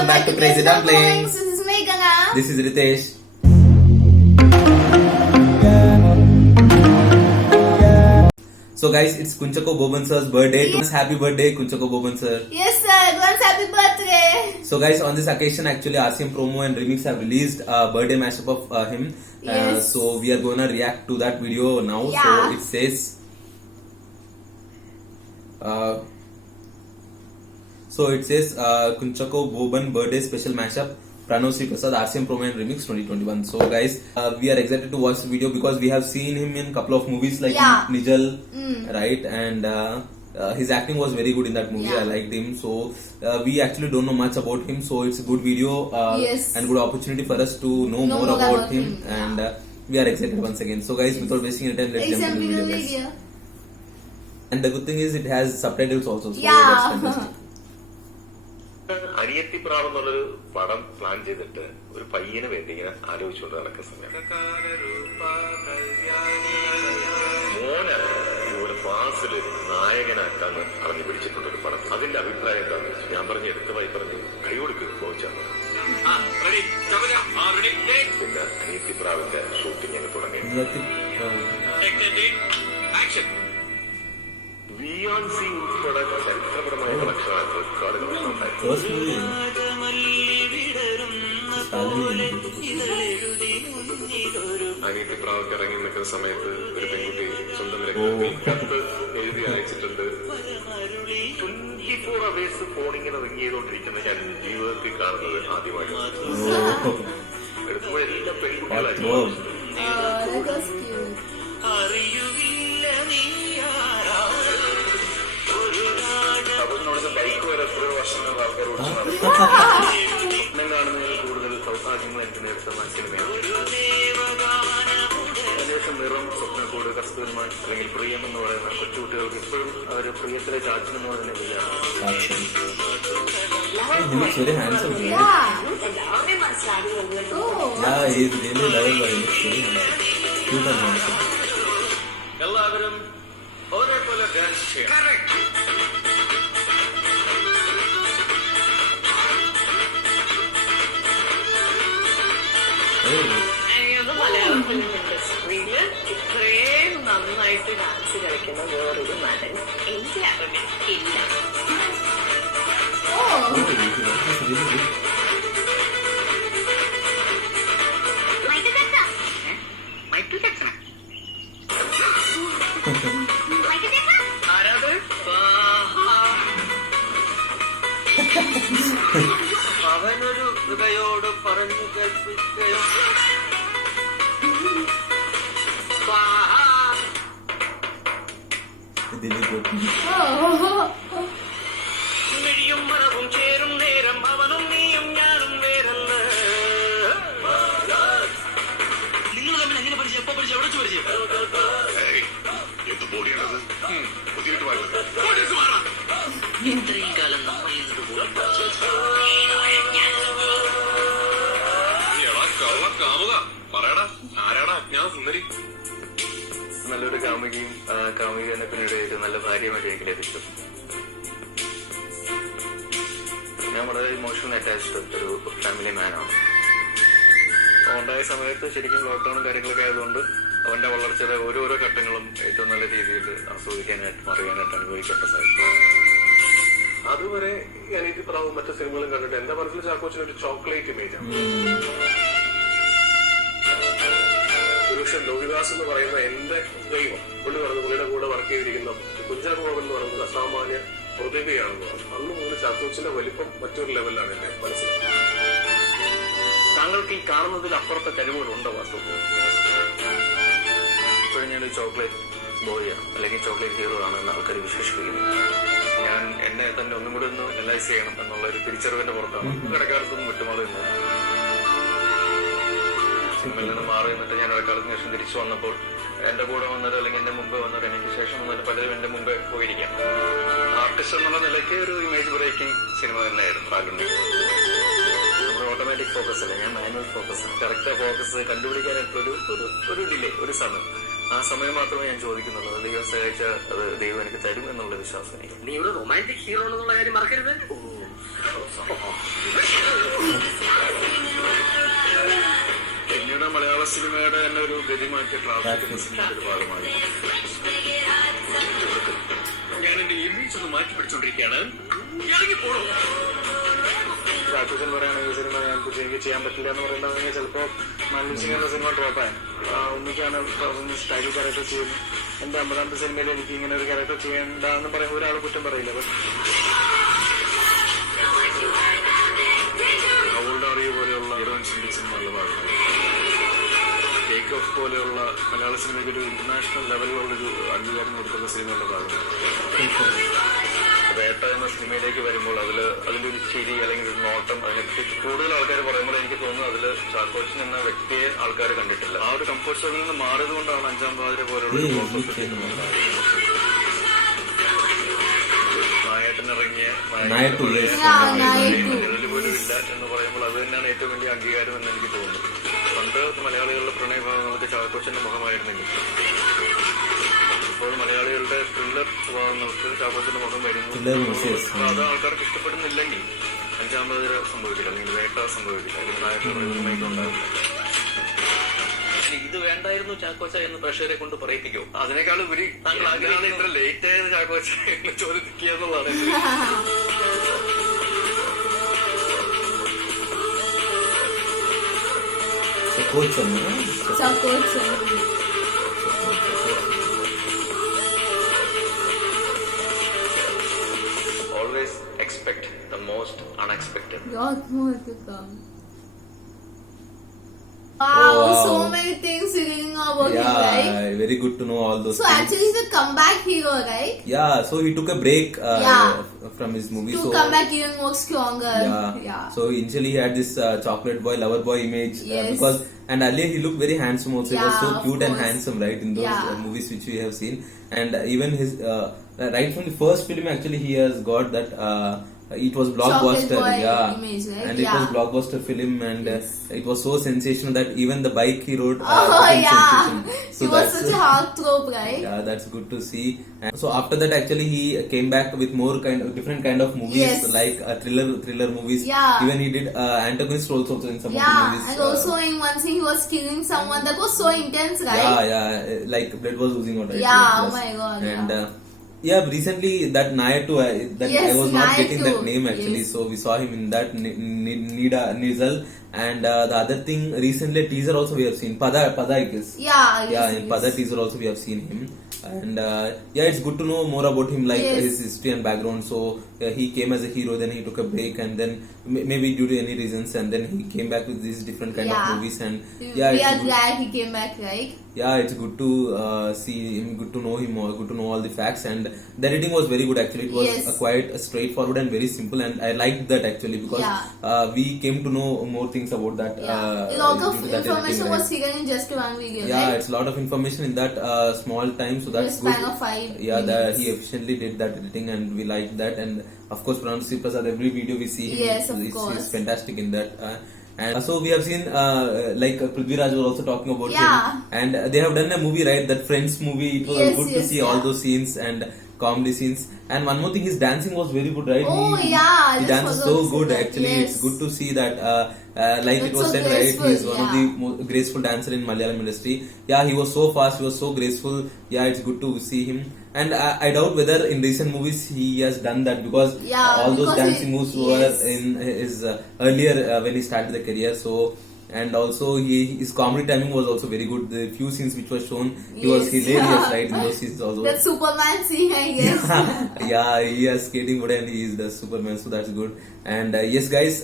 welcome back to Crazy Dumplings. This is me, Ganga. This is Ritesh. So guys, it's Kunchako Boban sir's birthday. Yes. Happy birthday, Kunchako Boban sir. Yes, sir. Advance happy birthday. So guys, on this occasion, actually RCM Promo and Remix have released a birthday mashup of him. Yes. So we are gonna react to that video now. Yeah. So it says. Kunchako Boban birthday special mashup. Pranav Sri Prasad RCM Promo and Remix 2021. So guys, we are excited to watch the video because we have seen him in a couple of movies like Nijal, right? And his acting was very good in that movie. I liked him. So we actually don't know much about him. So it's a good video and good opportunity for us to know more about him. And we are excited once again. So guys, without wasting any time, let's jump into the video. Guys. And the good thing is it has subtitles also. So that's fantastic. അനിയത്തി പ്രാവെന്നുള്ളൊരു പടം plan ചെയ്തിട്ട് ഒരു പയ്യന് വേണ്ടി ഇങ്ങനെ ആലോചിച്ചുകൊണ്ട് നടക്കുന്ന സമയം മോന് ഇതുപോലെ ഫാസില് നായകനാക്കാന്ന് അറിഞ്ഞു പിടിച്ചിട്ടുള്ളൊരു പടം. അതിന്റെ അഭിപ്രായം എന്താണെന്ന് വെച്ചാൽ ഞാൻ പറഞ്ഞു എടുത്തതായി പറഞ്ഞു കൈ കൊടുക്കുക ചോദിച്ചാണ്. പിന്നെ അനിയത്തി പ്രാവിന്റെ ഷൂട്ടിംഗ് ഞങ്ങൾ തുടങ്ങി. ബിയോൺസി ഉൾപ്പെടെ ചരിത്രപരമായ കളക്ഷനാണ് റെക്കോർഡുകൾ അനിയത്തി പ്രാവൊക്കെ ഇറങ്ങി നിൽക്കുന്ന സമയത്ത് ഒരു പെൺകുട്ടി സ്വന്തം കത്ത് എഴുതി അയച്ചിട്ടുണ്ട്. 24 hours ഫോണിങ്ങനെ റിങ് ചെയ്തുകൊണ്ടിരിക്കുന്ന ഞാൻ ജീവിതത്തിൽ കാണുന്നത് ആദ്യമായിട്ടാണ്. എടുക്കുമ്പോൾ എല്ലാ പെൺകുട്ടികളായിരുന്നു. ബൈക്ക് വരെ എത്രയോ വർഷങ്ങൾ ആൾക്കാർ കാണുന്നതിൽ കൂടുതൽ സൗഭാഗ്യങ്ങൾ എനിക്ക് നേരത്തെ സിനിമയാണ്. ഏകദേശം നിറം, സ്വപ്നക്കൂട്, കസ്തൂരിമാൻ അല്ലെങ്കിൽ പ്രിയം എന്ന് പറയുന്ന കൊച്ചുകുട്ടികൾക്ക് ഇപ്പോഴും അവർ പ്രിയത്തിലെ ചാച്ചൻ എന്ന് പറയുന്ന വിളിയാണ്. എല്ലാവരും ഒരേപോലെ ഡാൻസ് ചെയ്യാം. മലയാളം ഫിലിം ഇൻഡസ്ട്രിയില് ഇത്രയും നന്നായിട്ട് ഡാൻസ് കളിക്കുന്ന വേറൊരു നടൻ എന്റെ അറിവിൽ ഇല്ല. ആരാത്? അവനൊരു ഹൃദയോട് പറഞ്ഞു കേൾപ്പിക്കുകയോ മിഴിയും മറവും ചേരും നേരം അവനും നീയും ഞാനും വേറല്ല. നിങ്ങൾ തമ്മിൽ എങ്ങനെ പരിചയം, എപ്പോ പരിചയം, എവിടെ പരിചയം? എന്ത് ബോഡിയാണത്? ഇത്രയും കാലം നമ്മൾ പറയടാ, ആരാടാ അജ്ഞാത സുന്ദരി? നല്ലൊരു കാമുകിയും കാമുകനെ പിന്നീട് ഒരു നല്ല ഭാര്യയുമായിട്ട് എനിക്ക് ലഭിച്ചു. ഞാൻ വളരെ ഇമോഷണൽ അറ്റാച്ച്ഡ് ഒരു ഫാമിലി മാനാണ്. ഉണ്ടായ സമയത്ത് ശരിക്കും ലോക്ക്ഡൌണും കാര്യങ്ങളൊക്കെ ആയതുകൊണ്ട് അവന്റെ വളർച്ചയുടെ ഓരോരോ ഘട്ടങ്ങളും ഏറ്റവും നല്ല രീതിയിൽ ആസ്വദിക്കാനായിട്ട് അറിയാനായിട്ട് അനുഭവിക്കേണ്ട സാധിച്ചു. അതുവരെ എനിക്ക് പ്രാവും മറ്റു സിനിമകളും കണ്ടിട്ട് എന്റെ മനസ്സിൽ ചാക്കോച്ചിനൊരു ചോക്ലേറ്റ് ഇമേജാണ്. പുരുഷൻ ലോഹിദാസ് എന്ന് പറയുന്ന എന്റെ ദൈവം പുള്ളി പറഞ്ഞു പുള്ളിയുടെ കൂടെ വർക്ക് ചെയ്തിരിക്കുന്ന കുഞ്ചാക്കോ ബോബൻ എന്ന് പറയുന്നത് അസാമാന്യ പ്രതിഭയാണെന്ന് പറഞ്ഞു. അന്ന് മുതൽ ചാക്കോച്ചിന്റെ വലിപ്പം മറ്റൊരു ലെവലിലാണ് എന്റെ മനസ്സിൽ. താങ്കൾക്ക് ഈ കാണുന്നതിൽ അപ്പുറത്തെ കഴിവുകളുണ്ടോ വാസ്തവത്തിൽ? ഇപ്പോഴും ഞാനൊരു ചോക്ലേറ്റ് ബോയാണ് അല്ലെങ്കിൽ ചോക്ലേറ്റ് ഹീറോ ആണെന്ന് ആൾക്കാർ വിശേഷിപ്പിക്കുന്നു. ഞാൻ എന്നെ തന്നെ ഒന്നും കൂടി ഒന്ന് റിയലൈസ് ചെയ്യണം എന്നുള്ള ഒരു തിരിച്ചറിവിന്റെ പുറത്താണ് ഇടക്കാലത്തൊന്നും വിട്ടുമാറുന്നത്. സിനിമയിൽ നിന്ന് മാറി നിന്നിട്ട് ഞാൻ ഇടക്കാലത്തിന് ശേഷം തിരിച്ചു വന്നപ്പോൾ എന്റെ കൂടെ വന്നത് അല്ലെങ്കിൽ എന്റെ മുമ്പ് വന്നത് എനിക്ക് ശേഷം വന്നിട്ട് പലരും എന്റെ മുമ്പേ പോയിരിക്കാം. ആർട്ടിസ്റ്റ് എന്നുള്ള നിലയ്ക്ക് ഒരു ഇമേജ് ബ്രേക്കിംഗ് സിനിമ തന്നെയായിരുന്നു ആഗ്രഹം. നമ്മുടെ ഓട്ടോമാറ്റിക് ഫോക്കസ് അല്ല, ഞാൻ മാനുവൽ ഫോക്കസ് ആണ്. കറക്റ്റ് ഫോക്കസ് കണ്ടുപിടിക്കാനായിട്ടുള്ള ഒരു ഡിലേ, ഒരു സമയം. ആ സമയം മാത്രമേ ഞാൻ ചോദിക്കുന്നുള്ളൂ. ദൈവം സഹായിച്ചാൽ അത് ദൈവം എനിക്ക് തരും എന്നുള്ള വിശ്വാസം എനിക്ക്. നീ ഒരു റൊമാൻറ്റിക് ഹീറോ എന്നുള്ള കാര്യം മറക്കരുത്. സിനിമയുടെ തന്നെ ഒരു ഗതിമാറ്റിയ ട്രാഫിക് എന്ന സിനിമയുടെ ഒരു ഭാഗമായി. ഞാൻ എന്റെ ഇമേജ് ഒന്ന് മാറ്റി പിടിച്ചോണ്ടിരിക്കുകയാണ്. ഇറങ്ങിപ്പോണോ? രാക്ഷസൻ പറയുകയാണെങ്കിൽ ഈ സിനിമ ഞങ്ങൾക്ക് എനിക്ക് ചെയ്യാൻ പറ്റില്ല എന്ന് പറയുന്നത് ചിലപ്പോൾ മൻസിംഗ് എന്ന സിനിമ ഡ്രോപ്പായി. ഒന്നിച്ചാണ് സ്റ്റൈലിൽ ക്യാരക്ടർ ചെയ്യുന്നു. എന്റെ 50ാമത്തെ സിനിമയിൽ എനിക്ക് ഇങ്ങനെ ഒരു ക്യാരക്ടർ ചെയ്യേണ്ട എന്ന് പറയുമ്പോൾ ഒരാൾ കുറ്റം പറയില്ല. അവളുടെ അറിവ് പോലെയുള്ള ഹീറോയിൻസിന്റെ സിനിമകളുടെ ഭാഗമാണ്. ടേക്ക് ഓഫ് പോലെയുള്ള മലയാള സിനിമയ്ക്ക് ഒരു ഇന്റർനാഷണൽ ലെവലിലുള്ളൊരു അംഗീകാരം കൊടുക്കുന്ന സിനിമകളുടെ ഭാഗമാണ്. വേട്ട എന്ന സിനിമയിലേക്ക് വരുമ്പോൾ അതിന്റെ ഒരു ചിരി അല്ലെങ്കിൽ ഒരു നോട്ടം അതിനെപ്പറ്റി കൂടുതൽ ആൾക്കാർ പറയുമ്പോൾ എനിക്ക് തോന്നുന്നു അതിൽ ചാക്കോച്ചൻ എന്ന വ്യക്തിയെ ആൾക്കാർ കണ്ടിട്ടില്ല. ആ ഒരു കംഫർട്ട് സോണിൽ നിന്ന് മാറിയത് കൊണ്ടാണ് അഞ്ചാം പാതിര പോലുള്ള നായട്ടനിറങ്ങിയ നിഴല് പോലും ഇല്ല എന്ന് പറയുമ്പോൾ അത് തന്നെയാണ് ഏറ്റവും വലിയ അംഗീകാരം എന്ന് എനിക്ക് തോന്നുന്നു. പണ്ട് മലയാളികളുടെ പ്രണയഭാവങ്ങൾക്ക് ചാക്കോച്ചന്റെ മുഖമായിരുന്നെങ്കിൽ ഇപ്പോൾ മലയാളികളുടെ ത്രില്ലർ സ്വഭാവങ്ങൾക്ക് ചാക്കോച്ചന്റെ മുഖം വരുന്നു. അത് ആൾക്കാർക്ക് ഇഷ്ടപ്പെടുന്നില്ലെങ്കിൽ അഞ്ചാം പാതിര സംഭവിക്കില്ല, അല്ലെങ്കിൽ വേട്ട സംഭവിക്കില്ല, അല്ലെങ്കിൽ നായകൻ ഉണ്ടാവില്ല. ഇത് വേണ്ടായിരുന്നു ചാക്കോച്ച എന്ന് പ്രേക്ഷകരെ കൊണ്ട് പറയിപ്പിക്കും. അതിനേക്കാൾ ഉപരി താങ്കൾ ആഗ്രഹിക്കുന്ന ഇത്ര ലേറ്റ് ആയത് ചാക്കോച്ച എന്ന് ചോദിക്കുക എന്നുള്ളതാണ്. Always expect the most unexpected. Lot more to come. Wow, so many things you didn't know about him, right? Yeah, very good to know all those So things. actually he's a comeback hero, right? Yeah, so he took a break from his movie. To so come back even more stronger. Yeah. So initially he had this chocolate boy, lover boy image Yes. and earlier he looked very handsome also. He was Yeah, so of cute and course. handsome, right, in those Yeah. movies which we have seen. And even his right from the first film actually he has got that it was blockbuster, Chocolate boy yeah, image, right? and it was blockbuster film, and it was so sensational that even the bike he rode Oh became yeah, sensation. he was such a heartthrob, right? Yeah, that's good to see. And so after that, actually, he came back with more different kind of movies, Yes. like thriller movies. Yeah. Even he did antagonist roles also in some of the Yeah, movies. and also in one scene he was killing someone that was so intense, right? Yeah, like blood was oozing out. Right? Yeah, Yes. oh my God, And yeah. yeah, recently that Naya too. I Yes, was not Naya getting that too. name actually, Yes. so we saw him in that Nida Nizal. And the other thing, recently teaser also we have seen Pada, I guess. Yeah, In Pada teaser also we have seen him. And it's good to know more about him, like Yes. his history and background. So he came as a hero, then he took a break, and then maybe due to any reasons, and then he came back with these different kind of movies. And we are glad he came back, right? Yeah, it's good to see him, good to know him, or good to know all the facts. And the editing was very good actually. It was Yes. quite straightforward and very simple, and I liked that actually because we came to know more things about that. A lot of due to that information editing, was right? hidden in just one video, Yeah, right? it's a lot of information in that small time, so In a that's span good. of 5 Yeah, minutes. he efficiently did that editing, and we liked that. And of course, Pranam Sri Prasad, every video we see him, Yes, of course. he's fantastic in that. And so we have seen like Prithviraj was also talking about Yeah. him, and they have done a movie, right? That Friends movie. It was Yes, good to yes, see all those scenes and comedy scenes. And one more thing, his dancing was very good, right? Oh, yeah, I he just dances forgot so to say good. that. Actually, Yes. it's good to see that. Like That's it was so said, right? graceful, He is one of yeah. the most graceful dancer in Malayalam industry. Yeah, he was so fast. He was so graceful. Yeah, it's good to see him. And I doubt whether in recent movies he has done that because all those because dancing moves were yes. in his earlier when he started the career. So. And also his comedy timing was also very good. The few scenes which were shown, he was Yes. hilarious, right? In those scenes also. That Superman scene, I guess. Yeah, he has skating good and he is the Superman, so that's good. And yes, guys,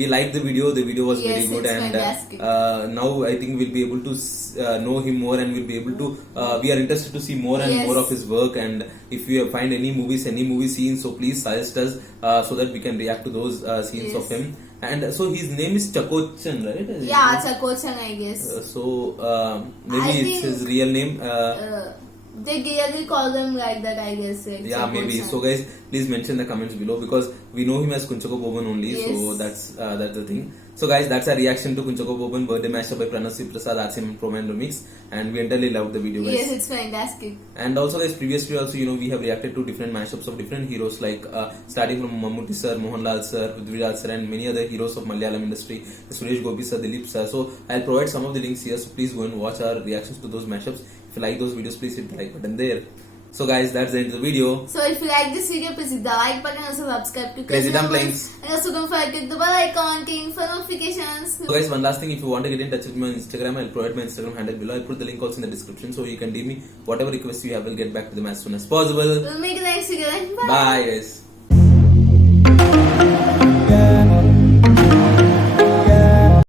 we liked the video. The video was Yes, very good, it's and fantastic. now I think we'll be able to know him more, and we'll be able to. We are interested to see more and Yes. more of his work. And if we find any movie scenes, so please suggest us so that we can react to those scenes Yes. of him. And so his name is Chakochan, right? Yeah, Chakochan, I guess. So maybe I it's think, his real name. They really call them like that, I guess. Like Yeah, maybe. Chakochan. So guys, please mention in the comments below because we know him as Kunchako Boban only, Yes. so that's the thing. So guys, that's our reaction to Kunchako Boban birthday mashup by Pranasi Prasad RCM Proman remix, and we entirely loved the video, guys. Yes, it's fantastic. And also guys, previously also, you know, we have reacted to different mashups of different heroes, like starting from Mammootty sir, Mohanlal sir, Prithviraj sir, and many other heroes of Malayalam industry, Suresh Gopi sir, Dilip sir. So I'll provide some of the links here, so please go and watch our reactions to those mashups. If you like those videos, please hit the like button there. So guys, that's the end of the video. So if you like this video, please hit the like button and also subscribe to Crazy Dumplings. And also don't forget to hit the bell icon, king for notifications. So guys, one last thing, if you want to get in touch with me on Instagram, I'll provide my Instagram handle below. I'll put the link also in the description, so you can DM me whatever requests you have. We'll get back to them as soon as possible. We'll make the next video. Bye. Bye guys.